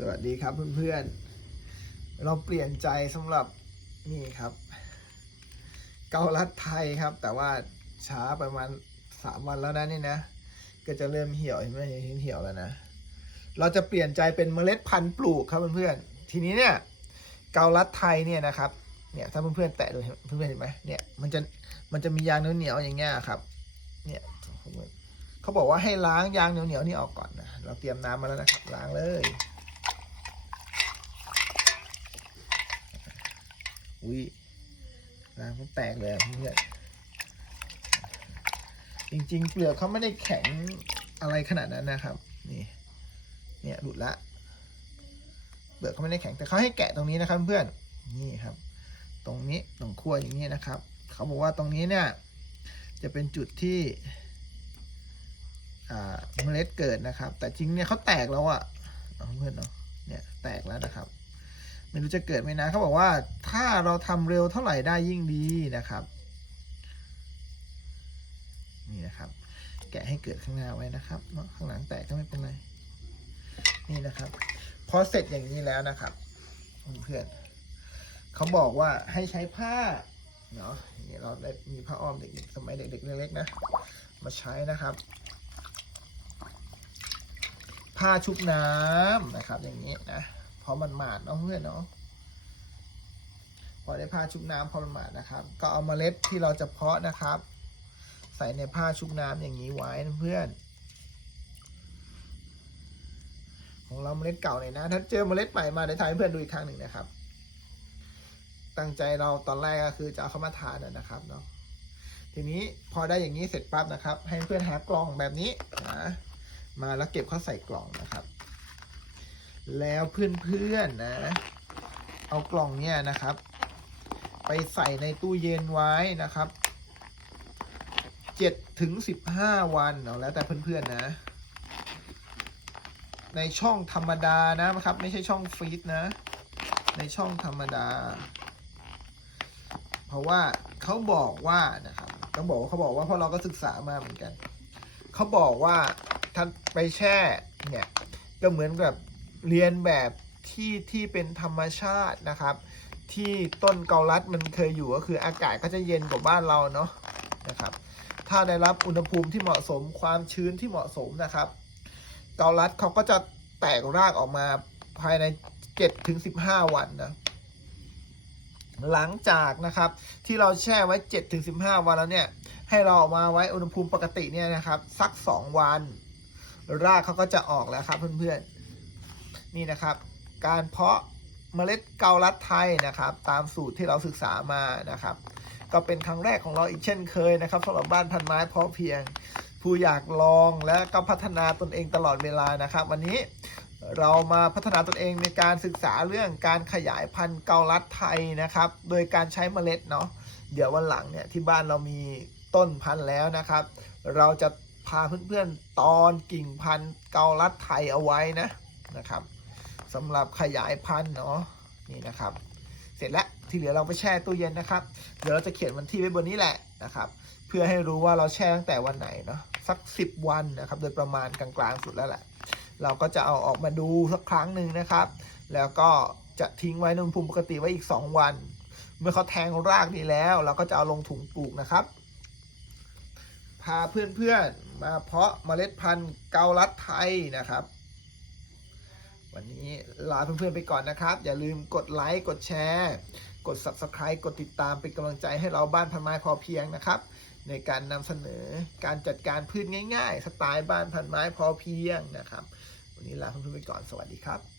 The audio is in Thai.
สวัสดีครับเพื่อนๆ เราเปลี่ยนใจสำหรับนี่ครับ เกาลัดไทยครับ แต่ว่าช้าประมาณสามวันแล้วนะนี่นะ ก็จะเริ่มเหี่ยวเห็นไหมเห็นเหี่ยวแล้วนะ เราจะเปลี่ยนใจเป็นเมล็ดพันธุ์ปลูกครับเพื่อนๆ ทีนี้เนี่ย เกาลัดไทยเนี่ยนะครับ เนี่ยถ้าเพื่อนๆแตะดูเพื่อนๆเห็นไหมเนี่ยมันจะมันจะมียางเหนียวๆอย่างเงี้ยครับ เนี่ยเขาบอกว่าให้ล้างยางเหนียวๆนี่ออกก่อนนะ เราเตรียมน้ำมาแล้วนะครับ ล้างเลย อุ้ยล้างมันแตกเลยเพื่อนจริง ๆ เปลือกเขาไม่ได้แข็งอะไรขนาดนั้นนะครับ นี่ เนี่ยหลุดละเปลือกเขาไม่ได้แข็งแต่เขาให้แกะตรงนี้นะครับเพื่อนนี่ครับ ตรงนี้ตรงขั้วอย่างนี้นะครับ เขาบอกว่าตรงนี้เนี่ย จะเป็นจุดที่เมล็ดเกิดนะครับ แต่จริงเนี่ยเขาแตกแล้วอะ่ะเพื่อนเนาะเนี่ยแตกแล้วนะครับ ไม่รู้จะเกิดไหมนะเขาบอกว่าถ้าเราทำเร็วเท่าไหร่ได้ยิ่งดีนะครับ นี่นะครับ แกะให้เกิดข้างหน้าไว้นะครับข้างหลังแตกก็ไม่เป็นไร นี่นะครับพอเสร็จอย่างนี้แล้วนะครับเพื่อนเขาบอกว่าให้ใช้ผ้าเนาะนี้เราได้มีผ้าอ้อมเด็กๆสมัยเด็กๆเล็กๆนะ มาใช้นะครับ ผ้าชุบน้ำนะครับ อย่างนี้นะ อมันหมาดเนาะเพื่อนเนาะพอได้ผ้าชุบน้ำพอมันหมาดนะครับ ก็เอาเมล็ดที่เราจะเพาะนะครับ ใส่ในผ้าชุบน้ำอย่างนี้ไว้นะเพื่อน ของเราเมล็ดเก่าเนี่ยนะ ถ้าเจอเมล็ดใหม่มาเดี๋ยวถ่ายเพื่อนดูอีกครั้งหนึ่งนะครับ ตั้งใจเราตอนแรกก็คือจะเอาเข้ามาทานนะนะครับเนาะทีนี้พอได้อย่างนี้เสร็จปั๊บนะครับ ให้เพื่อนหากล่องแบบนี้นะมาแล้วเก็บเข้าใส่กล่องนะครับ แล้วเพื่อนๆนะ เอากล่องเนี่ยนะครับ ไปใส่ในตู้เย็นไว้นะครับเจ็ดถึงสิบห้าวันเอาแล้วแต่เพื่อนๆนะ ในช่องธรรมดานะครับ ไม่ใช่ช่องฟรีซนะ ในช่องธรรมดา เพราะว่าเขาบอกว่านะครับต้องบอกว่าเขาบอกว่าเพราะเราก็ศึกษามาเหมือนกันเขาบอกว่าถ้าไปแช่เนี่ยก็เหมือนกับ เรียนแบบที่ที่เป็นธรรมชาตินะครับ ที่ต้นเกาลัดมันเคยอยู่ก็คืออากาศก็จะเย็นกว่าบ้านเราเนาะนะครับ ถ้าได้รับอุณหภูมิที่เหมาะสมความชื้นที่เหมาะสมนะครับ เกาลัดเขาก็จะแตกรากออกมาภายใน7ถึง15 วันนะหลังจากนะครับที่เราแช่ไว้7ถึง15 วันแล้วเนี่ยให้เราออกมาไว้อุณหภูมิปกติเนี่ยนะครับ สัก 2 วัน รากเขาก็จะออกแล้วครับเพื่อนๆ นี่นะครับ การเพาะเมล็ดเกาลัดไทยนะครับ ตามสูตรที่เราศึกษามานะครับ ก็เป็นครั้งแรกของเราอีกเช่นเคยนะครับสำหรับบ้านพันไม้เพาะเพียง ผู้อยากลองและก็พัฒนาตนเองตลอดเวลานะครับ วันนี้เรามาพัฒนาตนเองในการศึกษาเรื่องการขยายพันธุ์เกาลัดไทยนะครับ โดยการใช้เมล็ดเนาะเดี๋ยววันหลังเนี่ยที่บ้านเรามีต้นพันธุ์แล้วนะครับ เราจะพาเพื่อนๆตอนกิ่งพันธุ์เกาลัดไทยเอาไว้นะนะครับ สำหรับขยายพันธุ์เนาะนี่นะครับ เสร็จแล้วที่เหลือเราไปแช่ตู้เย็นนะครับ เดี๋ยวเราจะเขียนวันที่ไว้บนนี้แหละนะครับ เพื่อให้รู้ว่าเราแช่ตั้งแต่วันไหนเนาะสัก 10 วันนะครับ โดยประมาณกลางๆสุดแล้วแหละ เราก็จะเอาออกมาดูสักครั้งหนึ่งนะครับ แล้วก็จะทิ้งไว้ในอุณหภูมิปกติไว้อีก 2 วัน เมื่อเขาแทงรากดีแล้ว เราก็จะเอาลงถุงปลูกนะครับ พาเพื่อนๆมาเพาะเมล็ดพันธุ์เกาลัดไทยนะครับ วันนี้ลาเพื่อนๆไปก่อนนะครับ อย่าลืมกดไลค์กดแชร์ กด Subscribe กดติดตามเป็นกำลังใจให้เราบ้านพันไม้พอเพียงนะครับ ในการนำเสนอการจัดการพืชง่าย ๆ สไตล์บ้านพันไม้พอเพียงนะครับ วันนี้ลาเพื่อนๆไปก่อนสวัสดีครับ